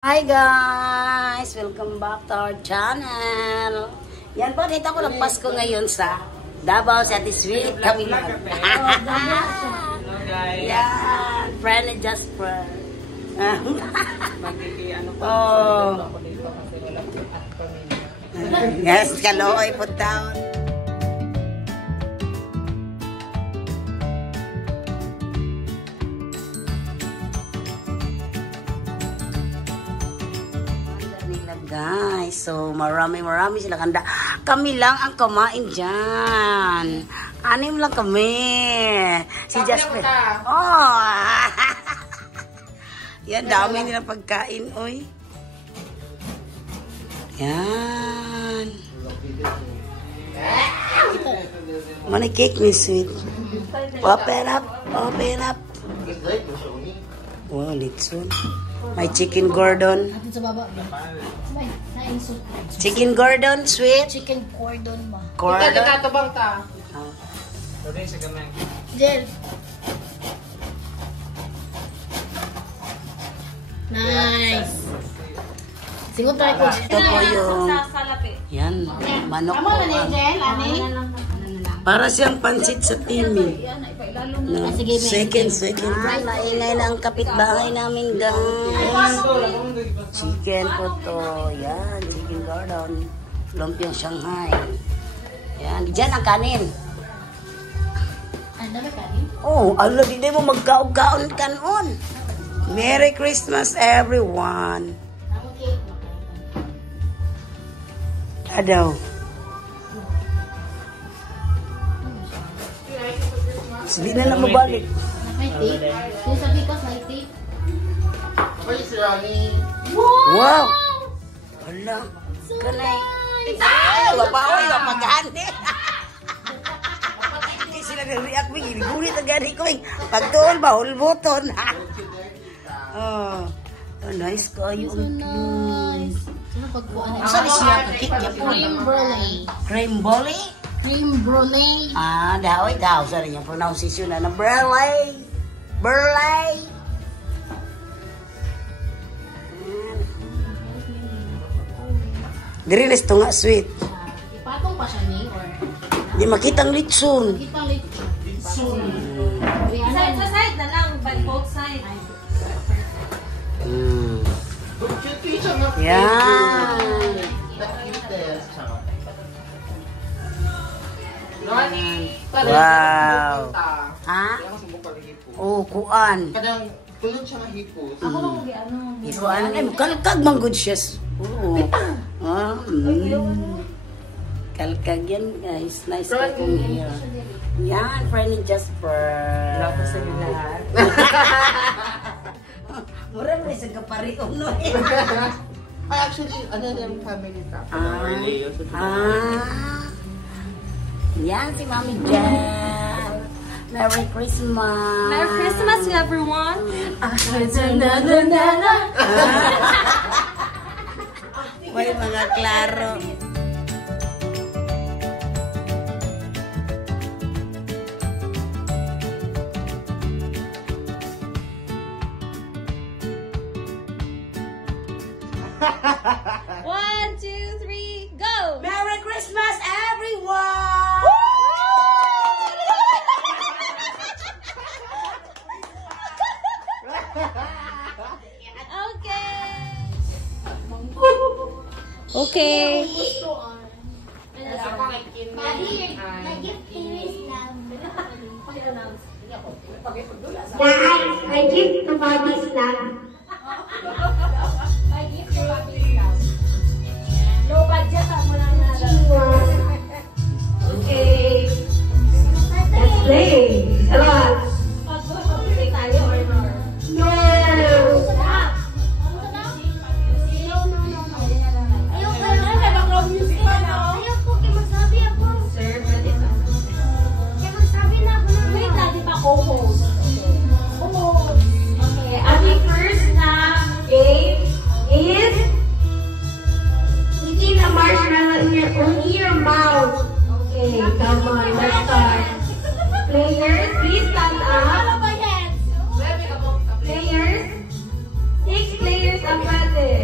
Hi guys! Welcome back to our channel. Yan po, dito ko ng Pasko ngayon sa Davao sa Sweet Camilan. Yan, friend and just friend. Oh. Yes, Kaloy put down. Guys, so marami sila kanda. Kami lang ang kumain dyan. 6 lang kami. Si Jasper. Oh! Yan, dami nila pagkain, oy. Yan. Mana cake ni sweet. Open up, open up. Wow, litson. May chicken gordon. Chicken gordon, sweet. Chicken cordon ba? Cordon. Ito katabang ta. Okay, sa gamay. Jel. Nice. Singot tayo ko. Ito po yung... Yan, manok po. Para siyang pansit sa timi. No, second. Naingay na ang kapitbahay namin, guys. Chicken po to. Yan, chicken gordon. Lumpiang Shanghai. Yan, dyan ang kanin. Ano ba kanin? Oh, ala, di mo magkaon-kaon kanon. Merry Christmas, everyone. Adaw. Sabi na lang mabalik. May tape? Yung sabi ko, may tape. Wow! Wala. Kanay. Ay, wapaoy, wapagani. Hindi sila nag-react. Ginigulit ang gani ko. Pagtuol ba, hulbuton. Oh, nice kayo. So nice. Sino pagkuhan na? Saan siya kakit niya po? Cream brulee. Cream brulee? Cream brulee. Daw. Sorry yung pronunciation na brulee. Brulee. Dirilis to nga sweet. Ipatong pa siya ni or? Di makitang litson. Kitang litson. Sa side na lang, by both sides. Yan. Wow. Ha? Oh, kuan. Kadang kulog siya nga hipos. Ako lang ano. Kuan ay kalkag man good siya. Oo. Kalkag yan, guys. Nice ka kung here. Yan, friend ni Jasper. Wala ko sa inyo lahat. Mura mo isang kapariong, no? Actually, ano yung family ka? Yan si Mami Jan. Merry Christmas. Merry Christmas to everyone. May mga klaro. One, two, three, go! Merry Christmas, everyone! Okay. I give to Bobby's love. Low budget mo lang na. Okay. Let's play. Salad. Tayo or no? No. Ayoko, kaya magsabi ako. Sir, pwede ka. Kaya magsabi na ako na. Wait, dati pa co-host. Co-host. Okay, Ang first na game is eating a marshmallow in your mouth. Okay, come on, let's start. Players, please stand up. Players, 6 players ang pwede.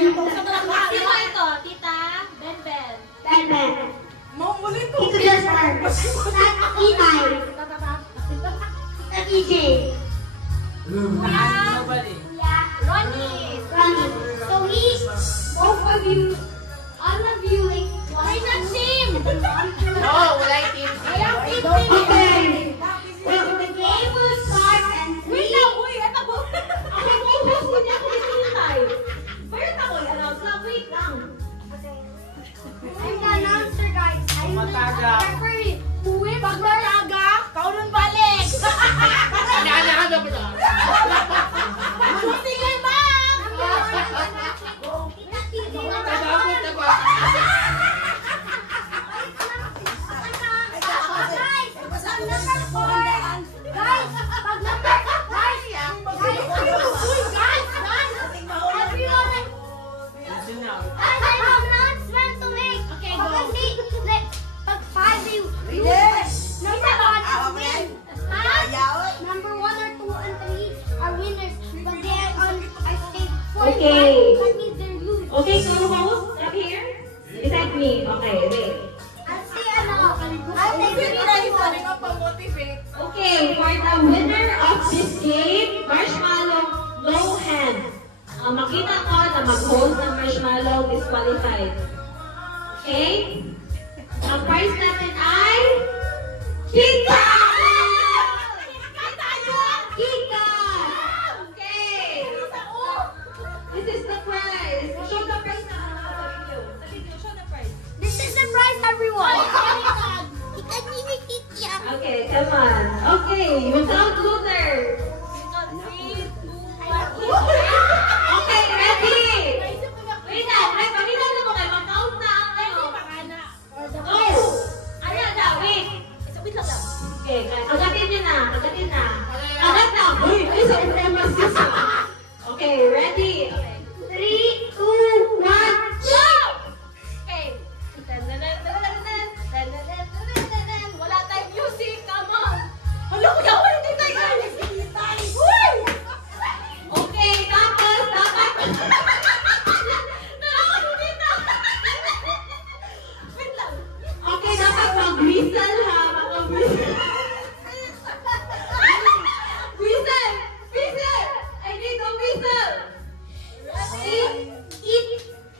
Sino ito? Tita? Ben. Ben. Ito just her. Inay. EJ. Ronnie. So both of you, all of you, like, Why not team? No, wala yung team. okay. Well, the game will start and Wait lang, uy, ano ba? Ako po, hindi ako hinihintay. Meron ako i-announce na, wait lang. I'm the announcer, guys. I'm Mataga. the referee. Uwi, pag mataga, kaunan balik. Ano ba ito? Sige, ma'am. Nagabot na ba? Number 1 or 2 and 3 are winners, but they are on I stayed 4. Okay. That means they're lose. Okay, co-host, up here. Is that me? Okay, wait. I'll see I'll take Okay, for the winner of this game, Marshmallow, no hands. Makita ko na mag-host ng Marshmallow disqualified. Okay? Ang prize natin ay Kika! Kika! Okay! This is the prize. Show the prize na sa video. Sa video, show the prize. This is the prize, everyone. Okay, come on. Okay, without loser. Okay, ready? Wait na, pamila na mo kayo. Mag-count na ang ano. Go! Ayan na, wait. Okay, agatin nyo na. Agat na. Uy, ay sa emphasis. Okay, ready? 3, 2, 1, go! Wala tayong music, come on. Hala, kuya, wala din tayo. Uy! Okay, tapos dapat... Okay, dapat mag-whistle ha. Mag-whistle. Whistle! Whistle! I need a whistle!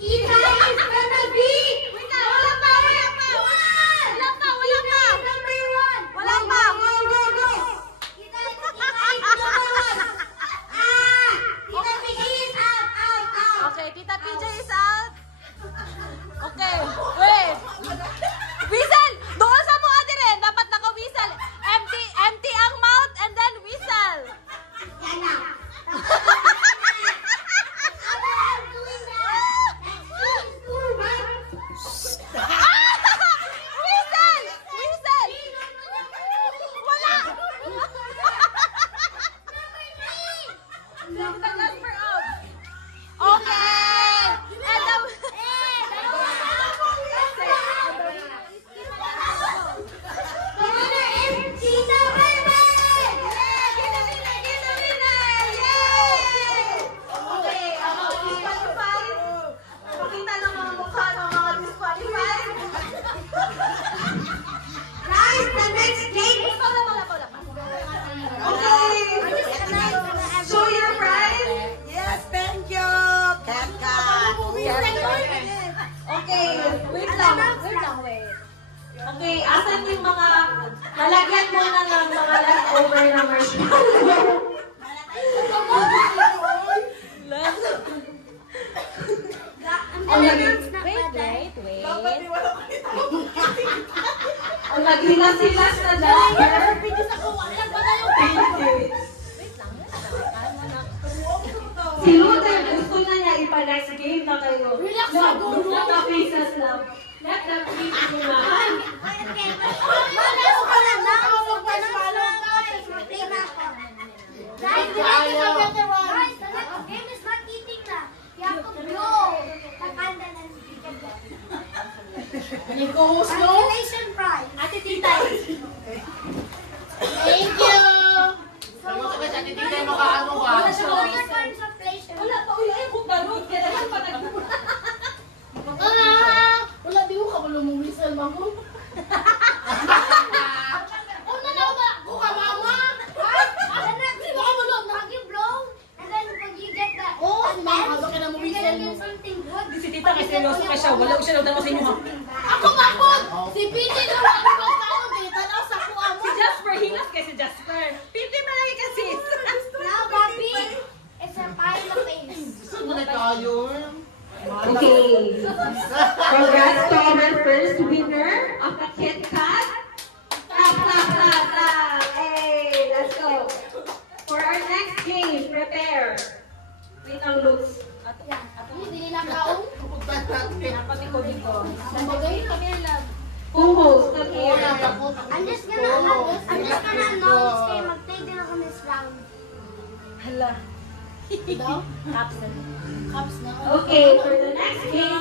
It is gonna be... Wala pa. Number 1! Wala pa. Go. Okay, Tita PJ is out. Okay, wait. Whistle! Doon sa mga din. Dapat naka-whistle. Empty ang mouth and then whistle. Whistle! Wala! The last for out. Okay! And the... The winner is Tita Bernard! Kita winner! Yay! Okay, ako disqualified. Pakita ng mga mukha ng mga disqualified. Guys, the next game... Wala pa. Okay! Show your prize. Yes, thank you. Cat. Okay, wait lang. Okay, asan yung mga... Lalagyan mo na ng mga leftover na marshmallow. Wait. Ang naghilas-hilas na dahil. Si Luther, gusto na niya ipa-next game na kayo. Relax na, go. Let the faces lang. Let the faces lang. Guys, the next game is not eating na. You have to blow the candle and Yung co-host no? Congratulations, prize. Ate Tita. Thank you! Sabi ko sa titita yung makaano ka. Wala siya. Wala pa, ulit. Ay, kung tanong. Kaya naman pa nag Di si tita kasi seryoso ka siya. Wala ko siya nagdama sa inyo. Ako mapod! Si Pini na lang ibang taon eh. Tanaw sa kuha mo. Si Jasper, hilas kay si Jasper. Piti malaki kasi. Now, Bobby, it's a pile of things. Wala tayo. Okay. Congrats to our first winner of the Kit Kat. Clap, clap, clap, clap. Hey, let's go. For our next game, prepare. Wait ang looks. Hindi nila kaon. Napamiko dito. Nabagay kami ang love. Co-host, come here. I'm just gonna announce kayo mag-take din ako this round. Hala. Daw? Caps na. Cups na. Okay, for the next game,